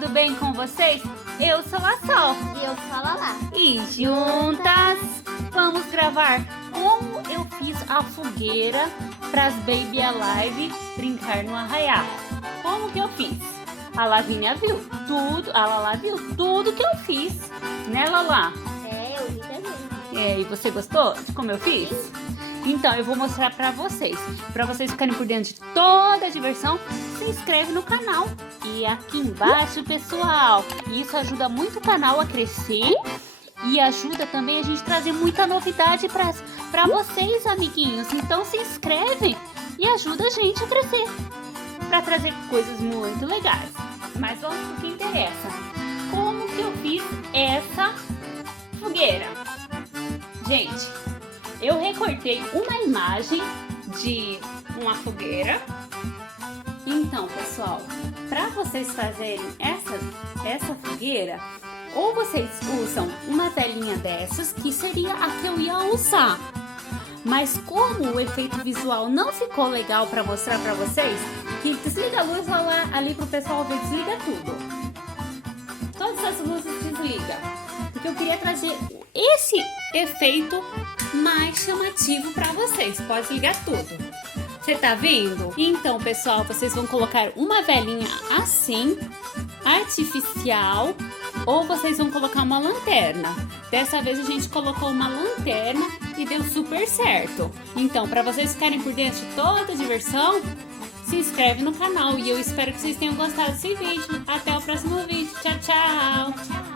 tudo bem com vocês? Eu sou a Sol. E eu sou a Lala. E juntas vamos gravar como eu fiz a fogueira para as Baby Alive brincar no arraial. Como que eu fiz? A Lavinha viu tudo, a Lala viu tudo que eu fiz, né, Lala? Eu vi também. E você gostou de como eu fiz? Então eu vou mostrar para vocês ficarem por dentro de toda a diversão. Se inscreve no canal e aqui embaixo, pessoal, isso ajuda muito o canal a crescer e ajuda também a gente trazer muita novidade para vocês, amiguinhos. Então se inscreve e ajuda a gente a crescer para trazer coisas muito legais. Mas vamos pro que interessa. Como que eu fiz essa fogueira? Gente, eu recortei uma imagem de uma fogueira. Então, pessoal, para vocês fazerem essa fogueira, ou vocês usam uma velinha dessas, que seria a que eu ia usar. Mas como o efeito visual não ficou legal para mostrar para vocês, que desliga a luz lá ali pro pessoal ver, desliga tudo. Todas as luzes desliga. Porque eu queria trazer esse efeito mais chamativo para vocês. Pode ligar tudo. Você tá vendo? Então, pessoal, vocês vão colocar uma velinha assim, artificial, ou vocês vão colocar uma lanterna. Dessa vez a gente colocou uma lanterna e deu super certo. Então, para vocês ficarem por dentro de toda a diversão, se inscreve no canal e eu espero que vocês tenham gostado desse vídeo. Até o próximo vídeo. Tchau, tchau!